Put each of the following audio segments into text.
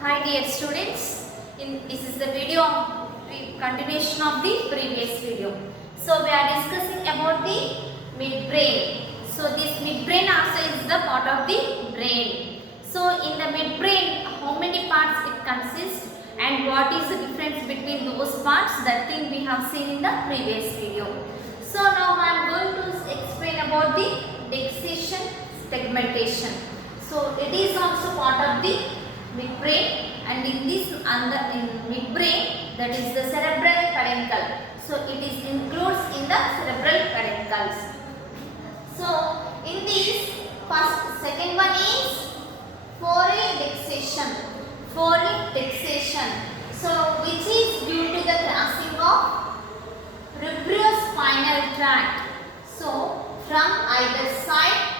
Hi dear students, this is the video continuation of the previous video. So we are discussing about the midbrain. So this midbrain also is the part of the brain. So in the midbrain, how many parts it consists and what is the difference between those parts? That thing we have seen in the previous video. So now I am going to explain about the decision segmentation. So it is also part of the midbrain, and in this midbrain, that is the cerebral peduncle. So it is includes in the cerebral peduncles. So in this second one is foral fixation. Foral fixation. So which is due to the crossing of rubrospinal tract. So from either side.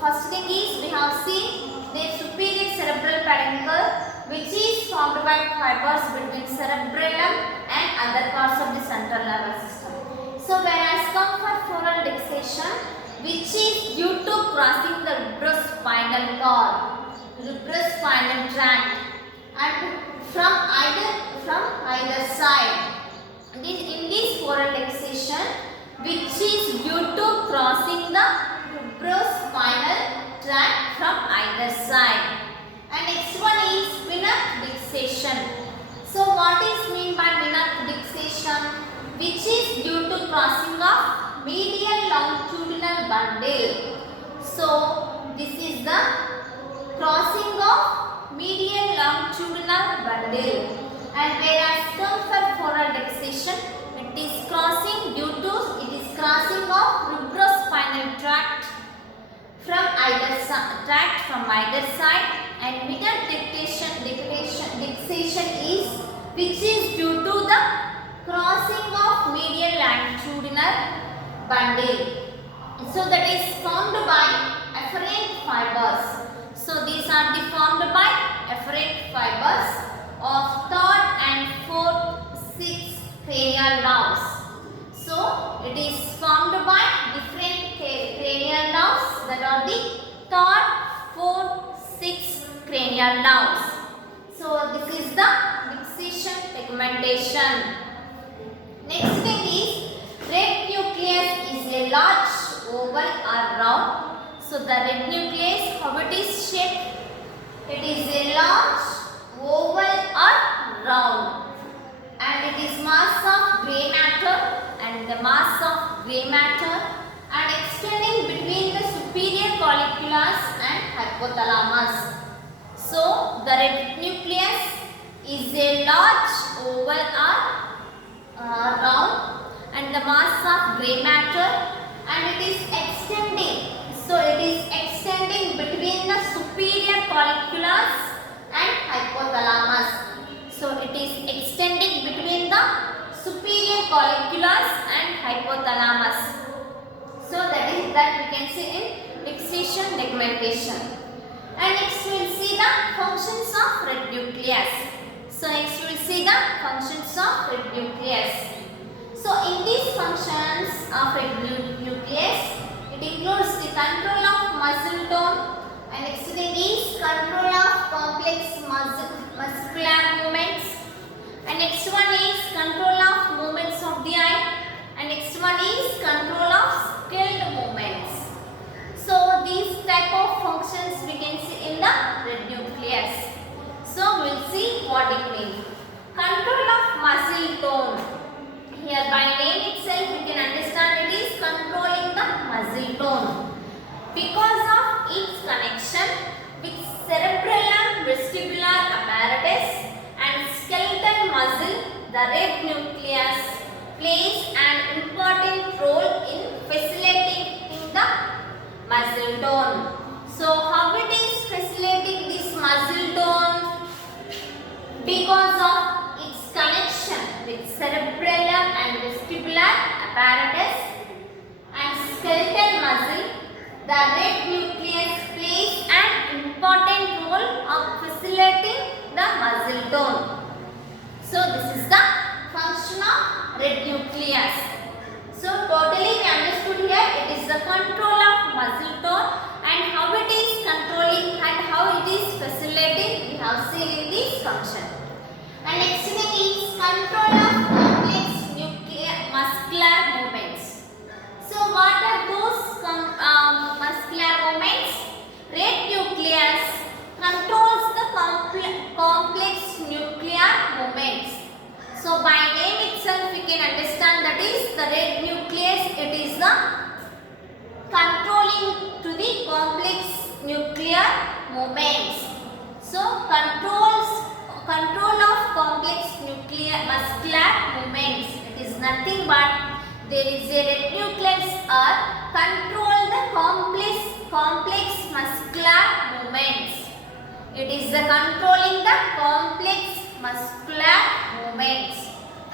First thing is we have seen the superior cerebral peduncle, which is formed by fibers between cerebellum and other parts of the central nervous system. So whereas come for foral fixation, which is due to crossing the rubrospinal cord, rubrospinal tract, and from either side. In this foral fixation, which is due to crossing the rubrospinal tract from either side. And next one is Winner fixation. So what is meant by Winner fixation? Which is due to crossing of medial longitudinal bundle. So this is the crossing of medial longitudinal bundle. And whereas term for foral fixation, it is crossing of rubrospinal tract from either side, and middle fixation is which is due to the crossing of medial longitudinal bundle. So that is formed by afferent fibers. So these are formed by afferent fibers of third and fourth, sixth cranial nerves. So it is formed by different cranial nerves, that are the third, fourth, sixth cranial nerves. So this is the fixation segmentation. Next thing is red nucleus is a large oval or round. So the red nucleus, how it is shaped? It is a large oval or round, and it is mass of grey matter, and the mass of grey matter and extending between the superior colliculus and hypothalamus. So the red nucleus is a large oval or round, and the mass of grey matter, and it is extending. So it is extending between the superior colliculus and hypothalamus. So it is extending between the superior colliculus and hypothalamus. So that we can see in fixation segmentation. And next we will see the functions of red nucleus. So next we will see the functions of red nucleus. So in these functions of red nucleus, it includes the control of muscle tone, and next thing is control of complex muscular movements, and next one is control of movements of the eye, and next one is control of skilled movements. So these type of functions we can see in the red nucleus. So we will see what it means. Control of muscle tone. Here by name itself we can understand it is controlling the muscle tone. Because of its connection with cerebellum vestibular apparatus and skeletal muscle, the red nucleus plays an important role in facilitating the muscle tone. So how it is facilitating this muscle tone? Because of its connection with cerebellum and vestibular apparatus and skeletal muscle, the red nucleus plays an important role of facilitating the muscle tone. So this is the function of red nucleus. So totally we understood here it is the control of muscle tone, and how it is controlling So by name itself we can understand that is the red nucleus. It is the controlling to the complex nuclear movements. So control of complex nuclear muscular movements. It is nothing but there is a red nucleus or control the complex muscular movements. It is the controlling the complex muscular movements.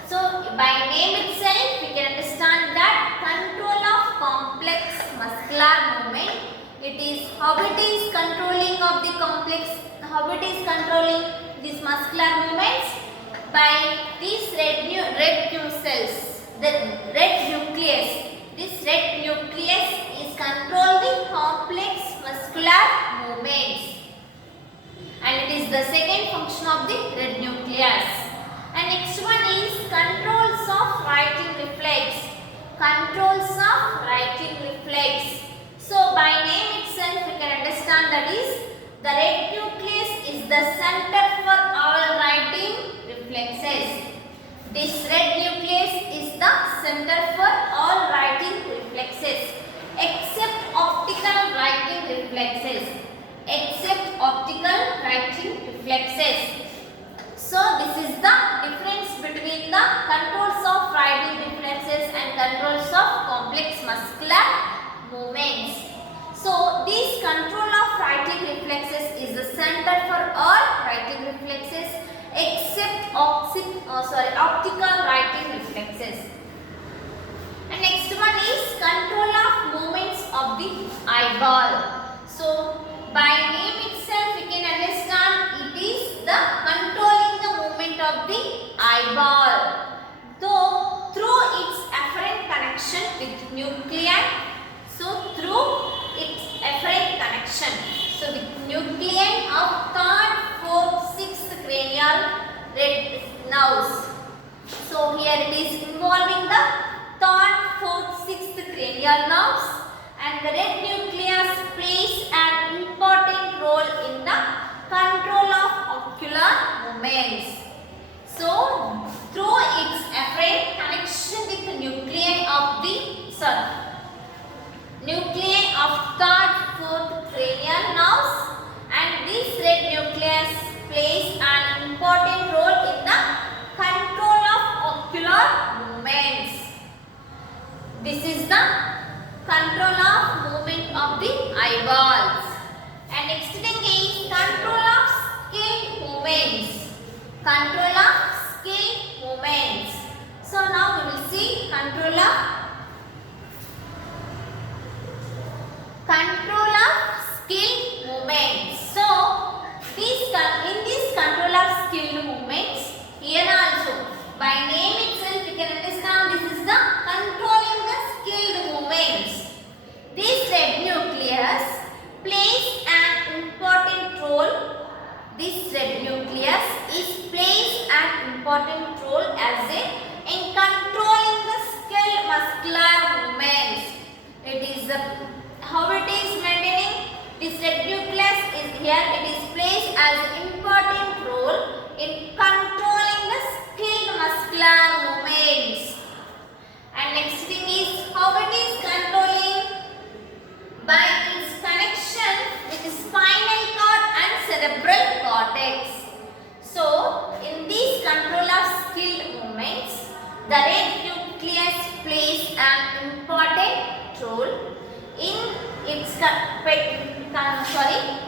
So by name itself we can understand that control of complex muscular movement. It is how it is controlling of the complex, how it is controlling these muscular movements by these red cells, the red nucleus. This red nucleus is controlling complex muscular movements. And it is the second function of the red nucleus. And next one is controls of writing reflex. Controls of writing reflex. So by name itself we can understand that is the red nucleus is the center for all writing reflexes. This red nucleus is the center for all writing reflexes except optical writing reflexes. Except optical writing reflexes. So this is the difference between the controls of writing reflexes and controls of complex muscular movements. So this control of writing reflexes is the center for all writing reflexes except optical writing reflexes. And next one is control of movements of the eyeball. So by name itself we can understand it is the controlling the movement of the eyeball. Though through its afferent connection with nuclei. So through its afferent connection. So the nuclei of third, fourth, sixth cranial red nerves. So here it is involving the third, fourth, sixth cranial nerves. And the red nucleus plays an important role in the control of ocular movements. So, through its afferent connection with the nuclei of third, fourth cranial nerves, and this red nucleus plays an important role in the control of ocular movements. This is the control of movement of the eyeballs. And next thing is control of skin movements. Control of skin movements. So now we will see control of skill movements. So in this control of skill movements, here also by name itself we can understand this is the controlling the skilled movements. This red nucleus plays an important role. This red nucleus plays an important role in controlling the skilled muscular movements. It is how it is maintaining. This red nucleus is here. It is plays as an important role in controlling the skilled muscular movements. And next thing is how it is controlling by its connection with the spinal cord and cerebral cortex. So in this control of skilled movements, the red nucleus plays an important role in its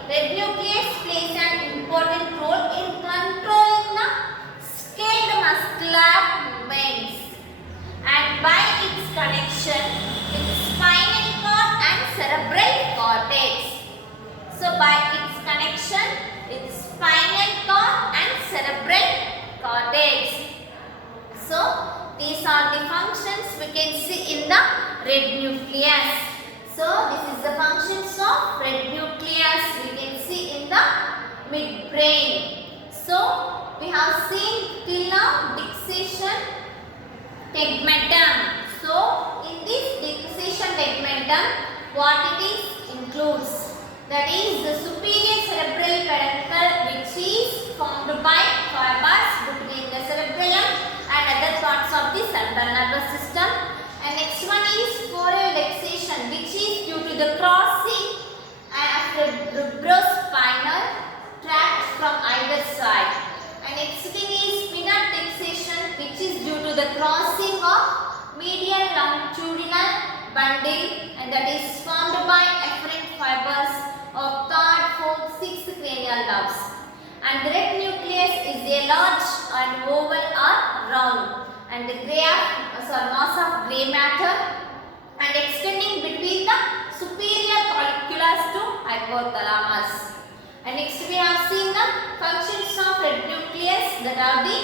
red nucleus plays an important role in controlling the skilled muscular movements, and by its connection with the spinal cord and cerebral cortex. So by its connection with spinal cord and cerebral cortex. So these are the functions we can see in the red nucleus. So this is the functions of red nucleus we can see in the midbrain. So we have seen till now decision tegmentum. So in this decision tegmentum, what it is includes, that is the superior cerebral peduncle, which is formed by fibers between the cerebellum other parts of the central nervous system. And next one is forelexation, which is due to the crossing after cerebrospinal tract from either side. And next thing is spinal fixation, which is due to the crossing of medial longitudinal bundle, and that is formed by afferent fibers of third, fourth, sixth cranial nerves. And the red nucleus is a large and oval or round, and the mass of grey matter, and extending between the superior colliculus to hypothalamus. And next we have seen the functions of red nucleus, that are the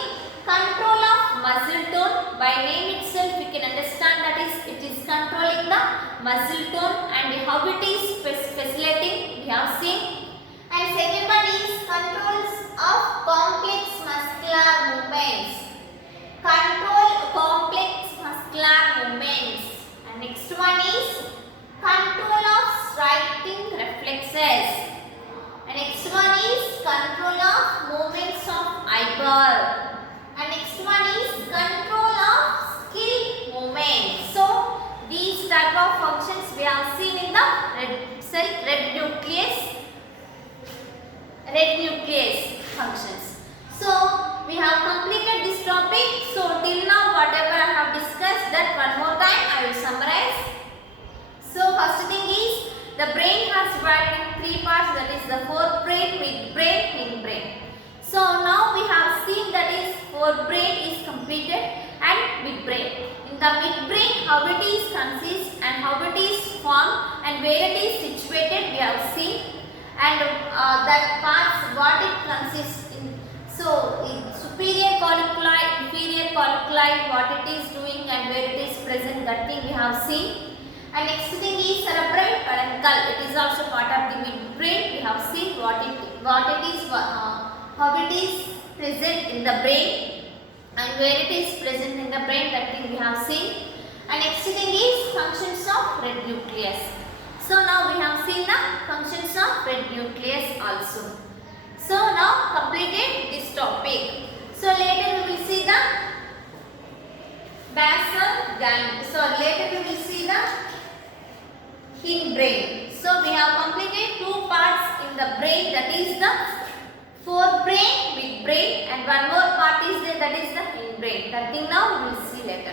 control of muscle tone. By name itself we can understand that it is controlling the muscle tone, and how it is facilitating we have seen. And second one is controls of complex muscular movements. Control complex muscular movements. And next one is control of striking reflexes. And next one is control of movements of eyeball. And next one is control of skill movements. So these type of functions we have seen in the red nucleus functions. So we have completed this topic. So till now whatever I have discussed, that one more time I will summarize. So first thing is, the brain has divided in three parts, that is the forebrain, midbrain, hindbrain. So now we have seen that is forebrain is completed and midbrain. In the midbrain, how it is consist and how it is formed and where it is situated we have seen, and that parts what it consists in. So in superior colliculi, inferior colliculi, what it is doing and where it is present, that thing we have seen. And next thing is cerebral peduncle. It is also part of the midbrain. We have seen how it is present in the brain and where it is present in the brain, that thing we have seen. And next thing is functions of red nucleus. So now we have seen the functions of red nucleus also. So now completed this topic. So later we will see the basal ganglia. So later we will see the hindbrain. So we have completed two parts in the brain, that is the forebrain, midbrain, and one more part is there, that is the hindbrain. That thing now we will see later.